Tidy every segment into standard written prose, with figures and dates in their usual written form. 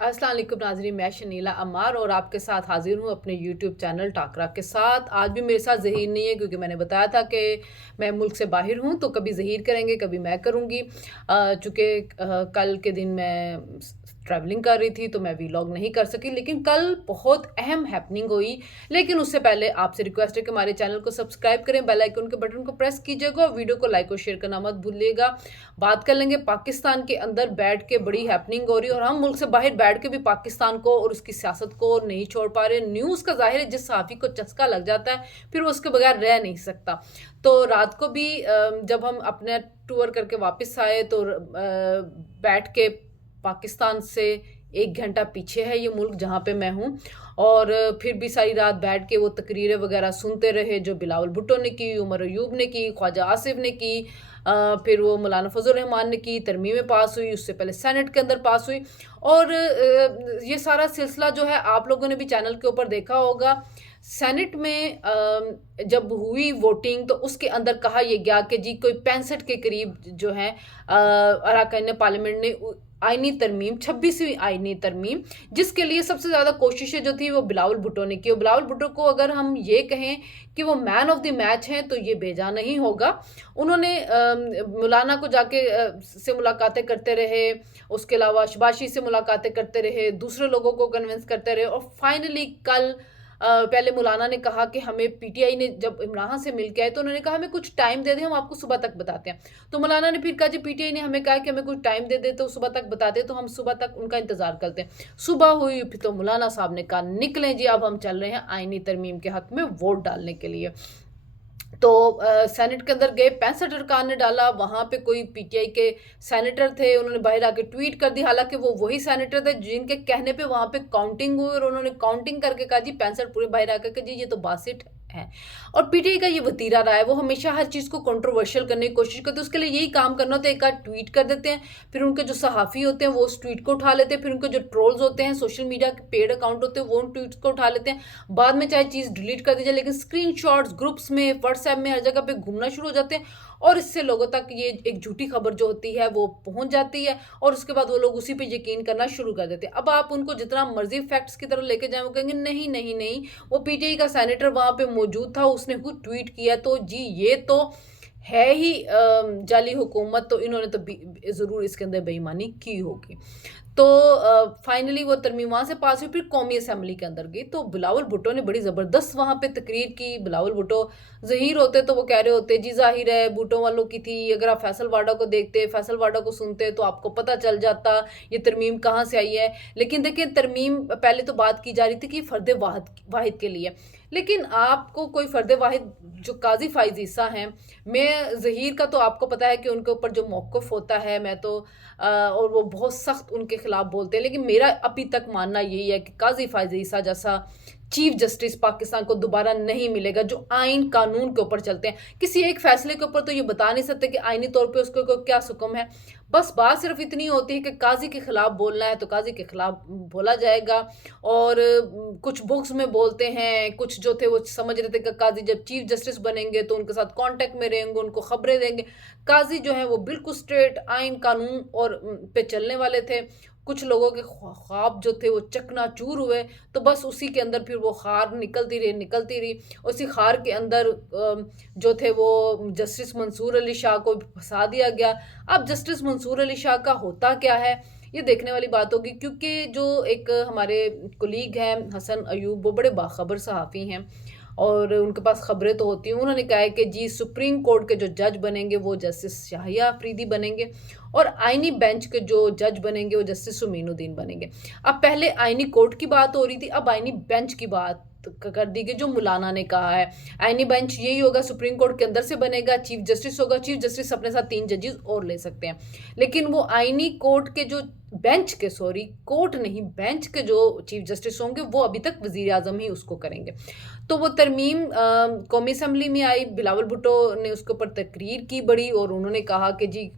अस्सलाम वालेकुम नाज़रीन, मैं शनीला अम्मार और आपके साथ हाज़िर हूँ अपने यूट्यूब चैनल टाकरा के साथ। आज भी मेरे साथ ज़हीर नहीं है क्योंकि मैंने बताया था कि मैं मुल्क से बाहर हूँ, तो कभी ज़हीर करेंगे, कभी मैं करूँगी। चूँकि कल के दिन मैं ट्रैवलिंग कर रही थी तो मैं वीलॉग नहीं कर सकी, लेकिन कल बहुत अहम हैपनिंग हुई। लेकिन उससे पहले आपसे रिक्वेस्ट है कि हमारे चैनल को सब्सक्राइब करें, बेल आइकन के बटन को प्रेस कीजिएगा और वीडियो को लाइक और शेयर करना मत भूलिएगा। बात कर लेंगे पाकिस्तान के अंदर बैठ के बड़ी हैपनिंग हो रही है और हम मुल्क से बाहर बैठ के भी पाकिस्तान को और उसकी सियासत को नहीं छोड़ पा रहे। न्यूज़ का ज़ाहिर है जिस सहाफ़ी को चस्का लग जाता है फिर वो उसके बगैर रह नहीं सकता। तो रात को भी जब हम अपने टूर करके वापस आए तो बैठ के पाकिस्तान से 1 घंटा पीछे है ये मुल्क जहाँ पे मैं हूँ, और फिर भी सारी रात बैठ के वो तकरीरें वगैरह सुनते रहे जो बिलावल भुट्टो ने की, उमर अयूब ने की, ख्वाजा आसिफ ने की, फिर वो मौलाना फजल रहमान ने की, तरमीमें पास हुई, उससे पहले सेनेट के अंदर पास हुई। और ये सारा सिलसिला जो है आप लोगों ने भी चैनल के ऊपर देखा होगा। सेनेट में जब हुई वोटिंग तो उसके अंदर कहा यह गया कि जी कोई 65 के करीब जो है अरकान पार्लियामेंट ने आईनी तरमीम 26वीं आईनी तरमीम, जिसके लिए सबसे ज़्यादा कोशिशें जो थी वो बिलावल भुट्टो ने की। और बिलावल भुट्टो को अगर हम ये कहें कि वो मैन ऑफ द मैच हैं तो ये बेजा नहीं होगा। उन्होंने मौलाना को जाके से मुलाकातें करते रहे, उसके अलावा शबाशी से मुलाकातें करते रहे, दूसरे लोगों को कन्विंस करते रहे, और फाइनली कल पहले मौलाना ने कहा कि हमें पीटीआई ने जब इमरान से मिल के आए तो उन्होंने कहा हमें कुछ टाइम दे दें, हम आपको सुबह तक बताते हैं। तो मौलाना ने फिर कहा जी पीटीआई ने हमें कहा कि हमें कुछ टाइम दे दे तो सुबह तक बताते, तो हम सुबह तक उनका इंतजार करते हैं। सुबह हुई फिर तो मौलाना साहब ने कहा निकलें जी, अब हम चल रहे हैं आईनी तरमीम के हक में वोट डालने के लिए। तो सेनेट के अंदर गए, 65 अरकान ने डाला। वहाँ पे कोई पीटीआई के सेनेटर थे, उन्होंने बाहर आके ट्वीट कर दी, हालांकि वो वही सेनेटर थे जिनके कहने पे वहाँ पे काउंटिंग हुई, और उन्होंने काउंटिंग करके कहा जी 65 पूरे बाहर आकर के जी ये तो 62 है। और पीटीआई का ये वतीरा रहा है, वो हमेशा हर चीज़ को कंट्रोवर्शियल करने की कोशिश करते हैं। उसके लिए यही काम करना होता है, एक आध ट्वीट कर देते हैं, फिर उनके जो सहाफ़ी होते हैं वो उस ट्वीट को उठा लेते हैं, फिर उनके जो ट्रोल्स होते हैं, सोशल मीडिया के पेड अकाउंट होते हैं, वो उन ट्वीट्स को उठा लेते हैं। बाद में चाहे चीज़ डिलीट कर दी जाए, लेकिन स्क्रीनशॉट्स ग्रुप्स में, व्हाट्सएप में, हर जगह पे घूमना शुरू हो जाते हैं, और इससे लोगों तक ये एक झूठी खबर जो होती है वो पहुंच जाती है, और उसके बाद वो लोग उसी पे यकीन करना शुरू कर देते हैं। अब आप उनको जितना मर्जी फैक्ट्स की तरफ लेके जाएं, वो कहेंगे नहीं नहीं नहीं, वो पीटीआई का सेनेटर वहां पे मौजूद था, उसने खुद ट्वीट किया, तो जी ये तो है ही जाली हुकूमत, तो इन्होंने तो ज़रूर इसके अंदर बेईमानी की होगी। तो फाइनली वो तरमीम वहाँ से पास हुई, फिर कौमी असम्बली के अंदर गई, तो बिलावल भुट्टो ने बड़ी ज़बरदस्त वहाँ पे तकरीर की। बिलावल भुट्टो ज़हीर होते तो वो कह रहे होते जी ज़ाहिर है भुट्टो वालों की थी, अगर आप फैसल वाडा को देखते, फैसल वाडा को सुनते तो आपको पता चल जाता ये तरमीम कहाँ से आई है। लेकिन देखिए तरमीम पहले तो बात की जा रही थी कि फ़र्द वाहिद के लिए, लेकिन आपको कोई फ़र्द वाहिद जो काजी फ़ाइज़ ईसा हैं, मैं ज़हीर का तो आपको पता है कि उनके ऊपर जो मौक़िफ़ होता है, मैं तो और वो बहुत सख्त उनके खिलाफ बोलते हैं, लेकिन मेरा अभी तक मानना यही है कि काजी फ़ाइज़ ईसा जैसा चीफ जस्टिस पाकिस्तान को दोबारा नहीं मिलेगा, जो आइन कानून के ऊपर चलते हैं। किसी एक फैसले के ऊपर तो ये बता नहीं सकते कि आइनी तौर पे उसको क्या हुक्म है। बस बात सिर्फ इतनी होती है कि काजी के खिलाफ बोलना है तो काजी के खिलाफ बोला जाएगा, और कुछ बुक्स में बोलते हैं, कुछ जो थे वो समझ रहे थे कि काजी जब चीफ जस्टिस बनेंगे तो उनके साथ कांटेक्ट में रहेंगे, उनको खबरें देंगे। काजी जो है वो बिल्कुल स्ट्रेट आइन कानून और पे चलने वाले थे। कुछ लोगों के ख्वाब जो थे वो चकनाचूर हुए, तो बस उसी के अंदर फिर वो खार निकलती रही। उसी खार के अंदर जो थे वो जस्टिस मंसूर अली शाह को फंसा दिया गया। अब जस्टिस मंसूर अली शाह का होता क्या है ये देखने वाली बात होगी, क्योंकि जो एक हमारे कोलीग हैं हसन अयूब, वो बड़े बाखबर सहाफ़ी हैं और उनके पास खबरें तो होती हैं। उन्होंने कहा है कि जी सुप्रीम कोर्ट के जो जज बनेंगे वो जस्टिस शाहिया अफरीदी बनेंगे, और आईनी बेंच के जो जज बनेंगे वो जस्टिस सुमीनुद्दीन बनेंगे। अब पहले आईनी कोर्ट की बात हो रही थी, अब आईनी बेंच की बात कर दी गई, जो मौलाना ने कहा है। आईनी बेंच यही होगा, सुप्रीम कोर्ट के अंदर से बनेगा, चीफ जस्टिस होगा, चीफ जस्टिस अपने साथ 3 जजेस और ले सकते हैं। लेकिन वो आईनी कोर्ट के जो बेंच के सॉरी कोर्ट नहीं बेंच के जो चीफ जस्टिस होंगे वो अभी तक वजीर आजम ही उसको करेंगे। तो वो तरमीम कौमी असम्बली में आई, बिलावल भुट्टो ने उसके ऊपर तकरीर की बड़ी, और उन्होंने कहा कि जी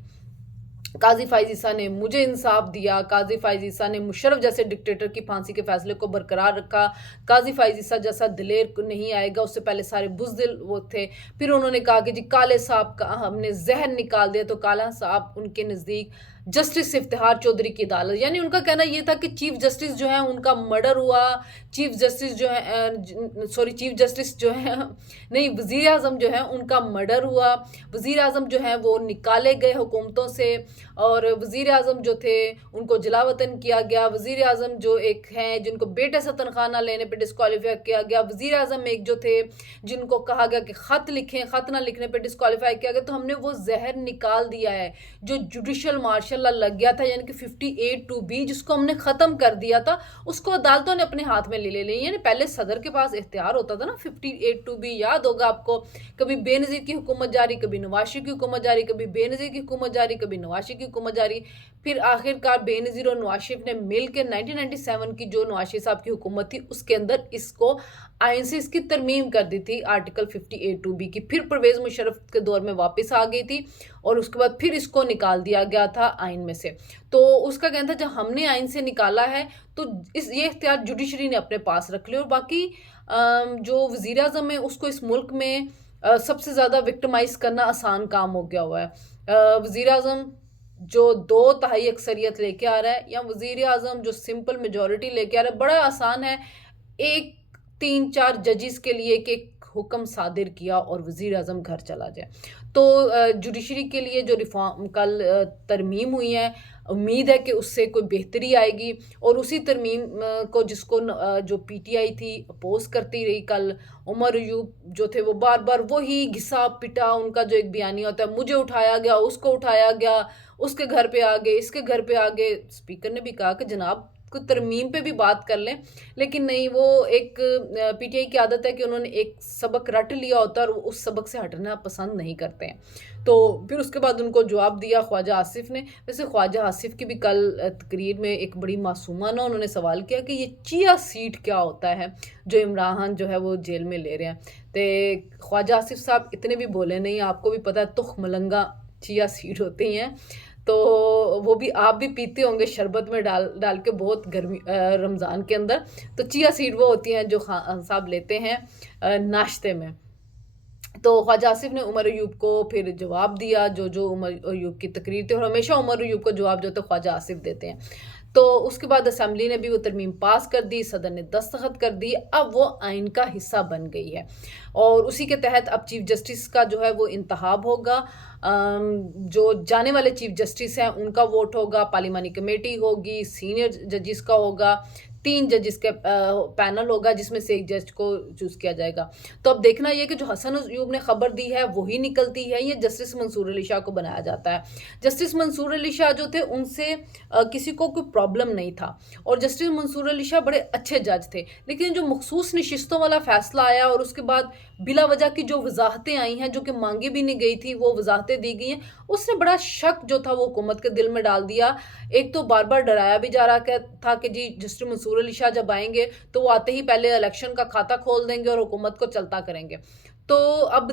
काजी फ़ाइज़ ईसा ने मुझे इंसाफ दिया, काजी फ़ाइज़ ईसा ने मुशर्रफ जैसे डिक्टेटर की फांसी के फैसले को बरकरार रखा, काजी फ़ाइज़ ईसा जैसा दिलेर नहीं आएगा, उससे पहले सारे बुज़दिल वो थे। फिर उन्होंने कहा कि जी काले साहब का हमने ज़हर निकाल दिया, तो काला साहब उनके नज़दीक जस्टिस इफ्तिखार चौधरी की अदालत, यानी उनका कहना ये था कि चीफ जस्टिस जो है उनका मर्डर हुआ, चीफ जस्टिस जो है सॉरी चीफ जस्टिस जो है नहीं, वज़ीर आज़म जो है उनका मर्डर हुआ, वज़ीर आज़म जो है वो निकाले गए हुकूमतों से, और वज़ीर आज़म जो थे उनको जलावतन किया गया, वज़ीर आज़म जो एक हैं जिनको बेटे से तनख्वाह ना लेने पे डिस्क्वालीफाई किया गया, वज़ीर आज़म एक जो थे जिनको कहा गया कि ख़त लिखें, ख़त ना लिखने पे डिस्क्वालीफाई किया गया, तो हमने वो ज़हर निकाल दिया है जो जुडिशल मार्शल लग गया था, यानी कि 58(2)B जिसको हमने ख़त्म कर दिया था, उसको अदालतों ने अपने हाथ में ले ली। यानी पहले सदर के पास इख्तियार होता था ना 58(2)B, याद होगा आपको, कभी बेनज़ीर की हुकूमत जारी, कभी नवाज शरीफ की हुकूमत जारी, कभी बेनज़ीर की हुकूमत जारी, कभी नवाज शरीफ की हुकूमत जारी। फिर आखिरकार बेनज़ीर और नवाज शरीफ ने मिल के 1997 की जो नवाज शरीफ साहब की हुकूमत थी उसके अंदर इसको आइन से इसकी तरमीम कर दी थी, आर्टिकल 58(2)B की। फिर परवेज़ मुशर्रफ के दौर में वापस आ गई थी और उसके बाद फिर इसको निकाल दिया गया था आइन में से। तो उसका कहना था जब हमने आइन से निकाला है तो ये इख्तियार जुडिशरी ने अपने पास रख लिया, और बाकी जो वज़ीर आज़म है उसको इस मुल्क में सबसे ज़्यादा विक्टिमाइज़ करना आसान काम हो गया हुआ है। वज़ीर आज़म जो 2/3 अक्सरियत लेके आ रहा है, या वज़ीर आज़म जो सिंपल मेजॉरिटी लेके आ रहा है, बड़ा आसान है एक 3-4 जजेस के लिए कि एक हुक्म सादिर किया और वज़ीर आज़म घर चला जाए। तो जुडिशरी के लिए जो रिफॉर्म कल तरमीम हुई है, उम्मीद है कि उससे कोई बेहतरी आएगी, और उसी तरमीम को जिसको जो पीटीआई थी अपोज करती रही, कल उमर अयूब जो थे वो बार बार वही घिसा पिटा, उनका जो एक बयानिया होता है, मुझे उठाया गया, उसको उठाया गया, उसके घर पे आ गए, इसके घर पे आ गए। स्पीकर ने भी कहा कि जनाब को तरमीम पे भी बात कर लें, लेकिन नहीं, वो एक पीटीआई की आदत है कि उन्होंने एक सबक रट लिया होता है और उस सबक से हटना पसंद नहीं करते हैं। तो फिर उसके बाद उनको जवाब दिया ख्वाजा आसिफ ने। वैसे ख्वाजा आसिफ की भी कल तकरीर में एक बड़ी मासूमाना उन्होंने सवाल किया कि ये चिया सीड क्या होता है जो इमरान जो है वो जेल में ले रहे हैं। तो ख्वाजा आसिफ साहब इतने भी बोले नहीं, आपको भी पता है तुख मलंगा चिया सीड होती हैं, तो वो भी आप भी पीते होंगे शरबत में डाल डाल के बहुत गर्मी रमज़ान के अंदर। तो चिया सीड वो होती हैं जो खान साहब लेते हैं नाश्ते में। तो ख्वाजा आसिफ ने उमर अयूब को फिर जवाब दिया जो उमर अयूब की तकरीर थी, और हमेशा उमर अयूब को जवाब जो था ख्वाजा आसिफ देते हैं। तो उसके बाद असेंबली ने भी वो तरमीम पास कर दी, सदर ने दस्तखत कर दी, अब वो आइन का हिस्सा बन गई है, और उसी के तहत अब चीफ जस्टिस का जो है वो इंतखाब होगा। जो जाने वाले चीफ जस्टिस हैं उनका वोट होगा, पार्लिमानी कमेटी होगी, सीनियर जजिस का होगा, 3 जजिस का पैनल होगा जिसमें से एक जज को चूज़ किया जाएगा। तो अब देखना ये कि जो हसन अयूब ने खबर दी है वही निकलती है, ये जस्टिस मंसूर अली शाह को बनाया जाता है। जस्टिस मंसूर अली शाह जो थे उनसे किसी को कोई प्रॉब्लम नहीं था, और जस्टिस मंसूर अली शाह बड़े अच्छे जज थे, लेकिन जो मखसूस नशिस्तों वाला फैसला आया और उसके बाद बिला वजह की जो वजाहतें आई हैं जो कि मांगी भी नहीं गई थी, वो वजाहतें दी गई हैं, उसने बड़ा शक जो था वो हुकूमत के दिल में डाल दिया। एक तो बार बार डराया भी जा रहा था कि जी जस्टिस मंसूर अली शाह जब आएंगे तो वो आते ही पहले इलेक्शन का खाता खोल देंगे और हुकूमत को चलता करेंगे। तो अब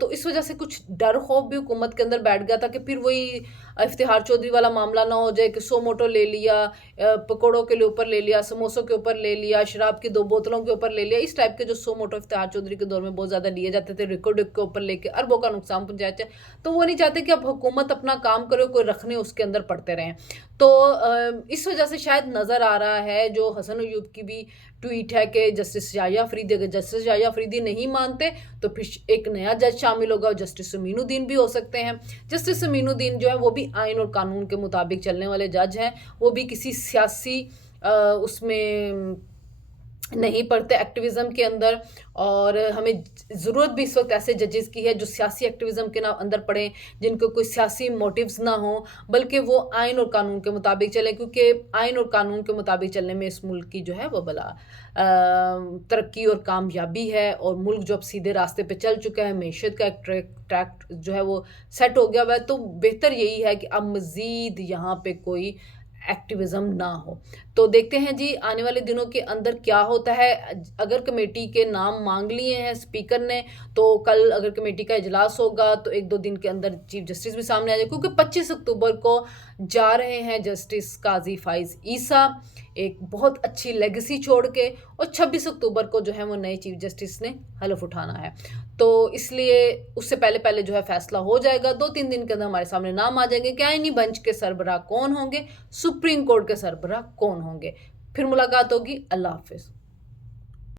तो इस वजह से कुछ डर खौफ भी हुकूमत के अंदर बैठ गया था कि फिर वही इफ्तिखार चौधरी वाला मामला ना हो जाए कि 100 मोटो ले लिया, पकौड़ों के लिए ऊपर ले लिया, समोसों के ऊपर ले लिया, शराब की 2 बोतलों के ऊपर ले लिया। इस टाइप के जो 100 मोटो इफ्तिखार चौधरी के दौर में बहुत ज़्यादा लिए जाते थे, रिकॉर्ड के ऊपर लेके अरबों का नुकसान पहुंचाया जाए। तो वो नहीं चाहते कि अब हुकूमत अपना काम करे, कोई रखने उसके अंदर पड़ते रहें। तो इस वजह से शायद नज़र आ रहा है, जो हसन अयूब की भी ट्वीट है कि जस्टिस याह्या अफरीदी, अगर जस्टिस याह्या अफरीदी नहीं मानते तो फिर एक नया जज शामिल होगा, जस्टिस अमीनुद्दीन भी हो सकते हैं। जस्टिस अमीनुद्दीन जो है वो भी आइन और कानून के मुताबिक चलने वाले जज हैं, वो भी किसी सियासी उसमें नहीं पढ़ते एक्टिविज़म के अंदर, और हमें ज़रूरत भी इस वक्त ऐसे जजेस की है जो सियासी एक्टिविज़म के ना अंदर पढ़ें, जिनको कोई सियासी मोटिव्स ना हो, बल्कि वो आइन और कानून के मुताबिक चलें, क्योंकि आइन और कानून के मुताबिक चलने में इस मुल्क की जो है वो भला तरक्की और कामयाबी है, और मुल्क जो अब सीधे रास्ते पे चल चुका है, मईशत का एक ट्रैक जो है वो सेट हो गया हुआ है। तो बेहतर यही है कि अब मज़ीद यहाँ पे कोई एक्टिविज़म ना हो। तो تو دیکھتے ہیں جی آنے والے دنوں کے اندر کیا ہوتا ہے. اگر کمیٹی کے نام مانگ لیے ہیں اسپیکر نے تو کل اگر کمیٹی کا اجلاس ہوگا تو 1-2 دن کے اندر چیف جسٹس بھی سامنے آ جائے، کیونکہ 25 اکتوبر کو جا رہے ہیں جسٹس قاضی فائز عیسیٰ ایک بہت اچھی لیگسی چھوڑ کے، اور 26 اکتوبر کو جو ہے وہ نئے چیف جسٹس نے حلف اٹھانا ہے. تو اس لیے اس سے پہلے جو ہے فیصلہ ہو جائے گا. 2-3 دن کے اندر ہمارے سامنے نام آ جائیں گے کہ آئینی بنچ کے سربراہ کون ہوں گے، سپریم کورٹ کے سربراہ کون ہوں گے. پھر ملاقات ہوگی. اللہ حافظ.